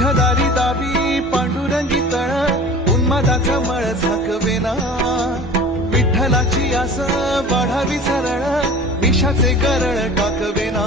तुझ्या दारी दाबी पांडुरंगी तळ उन्मादाचं मळ झाकवेना विठ्ठलाची आस वाढावी सरळ विषाचे करळ टाकवेना